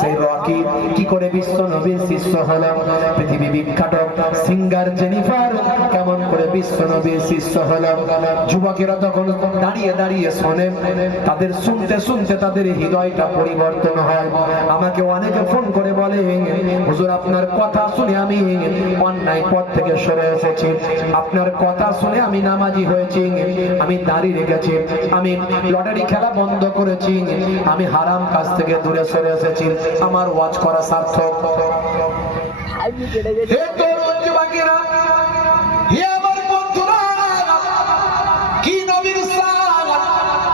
সেই রকি কি করে বিশ্ব নবীর শিষ্য হলো? পৃথিবী বিখ্যাত সিঙ্গার জেনিফার কেমন করে বিশ্ব নবীর শিষ্য হলো? যুবকেরা তখন দাঁড়িয়ে দাঁড়িয়ে শোনে, তাদের শুনতে শুনতে তাদের হৃদয়টা পরিবর্তন হয়। আমাকে অনেকে ফোন করে বলে, হুজুর আপনার কথা শুনে আমি অন্যায় পথ থেকে সরে এসেছি, আপনার কথা শুনে আমি নামাজি হয়েছি, আমি দাঁড়িয়ে রেখেছি, আমি লটারি খেলা বন্ধ করেছি, আমি হারাম কাজ থেকে দূরে সরে এসেছি, আমার ওয়াজ করা সার্থক। হে তরুণ যুবকেরা, হে আমার বন্ধুরা, কি নবীর শান,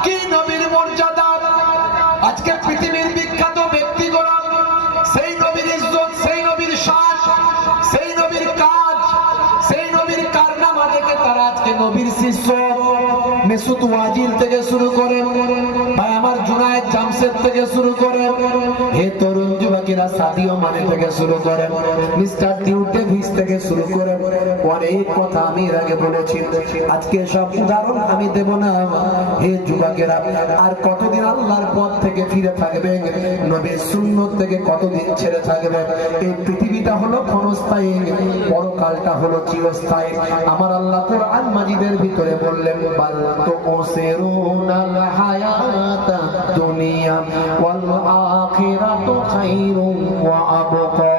কি নবীর মর্যাদা! আজকে পৃথিবীর বিখ্যাত ব্যক্তিগুলো সেই নবীর ইজ্জত, সেই নবীর শান, সেই নবীর কাজ, সেই নবীর কারনামা দেখে তারা আজকে নবীর শিষ্য। মেসুদ ওয়াজিল থেকে শুরু করে ভাই আমার জুনায়েদ জামশেদ থেকে শুরু করে, হে তরুণ যুবকেরা সাদিও মানে থেকে শুরু করে, মিস্টার টিউটেভিস থেকে শুরু করে অনেক কথা আমি এর আগে বলেছি। আজকে সব উদাহরণ আমি দেব না। হে যুবকেরা, আর কতদিন আল্লাহর পথ থেকে ফিরে থাকবে? নবীর সুন্নাত থেকে কতদিন ছেড়ে থাকবে? এই পৃথিবীটা হলো ক্ষণস্থায়ী, পরকালটা হলো চিরস্থায়ী। আমার আল্লাহ কোরআন মাজিদের ভিতরে বললেন, বাল তুসিরুনাল হায়াতাদ দুনিয়া ওয়াল আখিরাতু খায়রুন ওয়া আবকা।